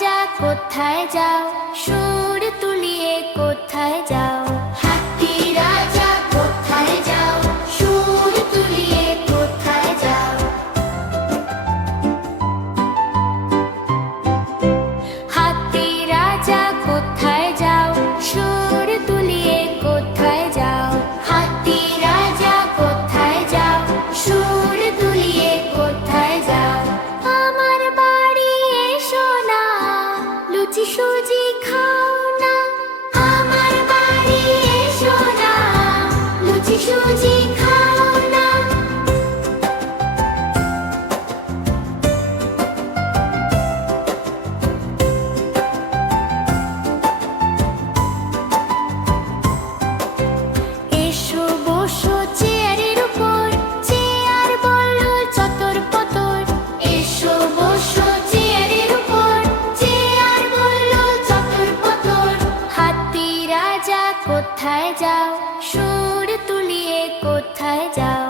রাজা কোথায় যাও, সুর তুলিয়ে কোথায় যাও। হাতি রাজা কোথায় যাও, সুর তুলিয়ে কোথায় যাও। হাতি রাজা কোথায় যাও, সুর তুলিয়ে কোথায় যাও। হাতি রাজা কোথায় যাও, সুর তুলিয়ে কোথায় যাও। আমার বাড়ি এসো না, লুচি সুজি খাও না। আমার বাড়ি এসো না, লুচি সুজি খাও না। এসো বসো চেয়ারের উপর, চেয়ার বলল চতর পতর। এসো বসো চেয়ারের উপর, চেয়ার বলল চতর পতর। হাতি রাজা কোথায় যাও, সুর তুলিয়ে কোথায় যাও।